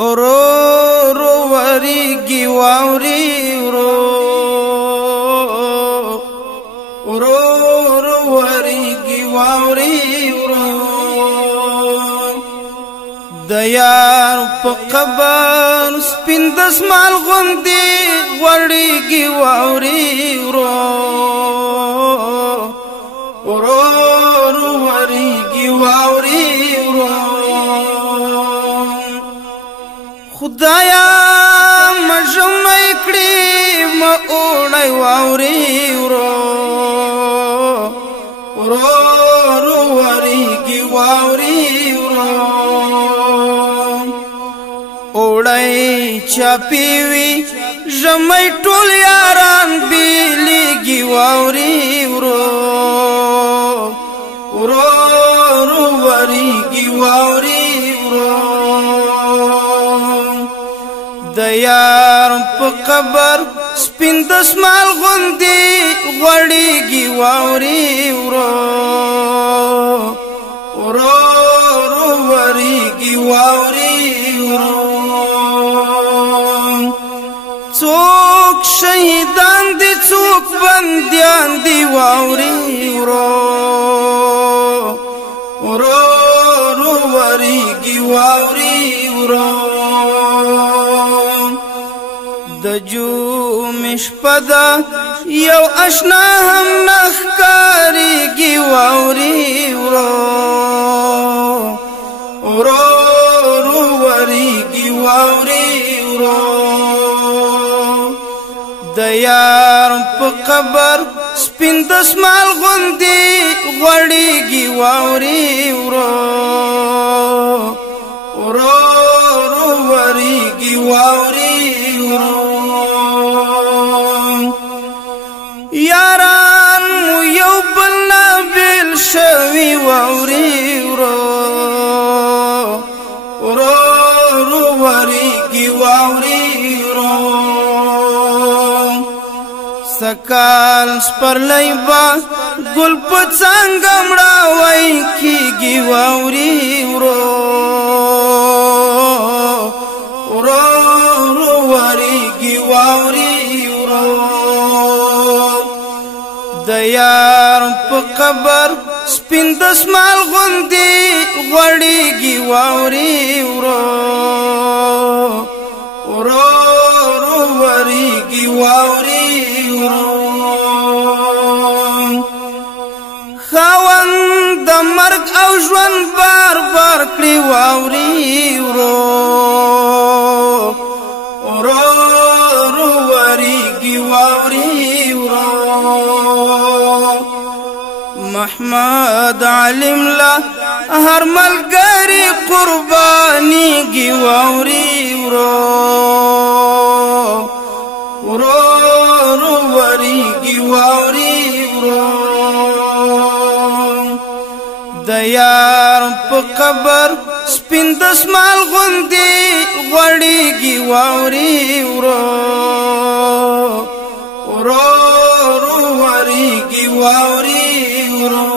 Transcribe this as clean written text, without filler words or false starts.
ورو رو وریږي واوري ورو ورو رو وریږي واوري ورو د یار په قبر سپین دسمال غوندې وړيږي واوري ورو ورو رو وریږي واوري ورو خدایا مجمع کړي ما اونای واوري ورو ورو رو وریږي واوري ورو اونای چاپیوي جمع ټول یاران بیلیږي واوري ورو ورو رو وریږي واوري ورو د یار په قبر سپین دسمال غوندې غوړېږي واوري ورو ورو رو وریږي واوري ورو څوک شهیدان دي څوک بندیان دي واوري ورو ورو رو وریږي واوري ورو د جومش پدا یو اشنا هم نخکاریږي واوري ورو ورو رو وریږي واوري ورو د یار په قبر سپین دسمال غوندې غوړېږي واوري ورو ورو رو وریږي واوري ورو یاران مو یو بل نه بیل شوي واوري ورو ورو رو وریږي واوري ورو سکال سپرلی با گل په څنګه مړاوی کیږي واوري ورو ورو رو وریږي واوري ورو د یار په قبر سپین دسمال غوندې غوړېږي واوري ورو ورو رو وریږي واوري خاوند د مرګ او ژوند بار بار کړی واوري ورو ورو رو وریږي واوري ورو محمد علم لا هر ملګری قربانيږي واوري ورو ورو رو وریږي واوري ورو د یار په قبر سپین دسمال غوندې غوړېږي واوري ورو ورو رو وریږي واوري ورو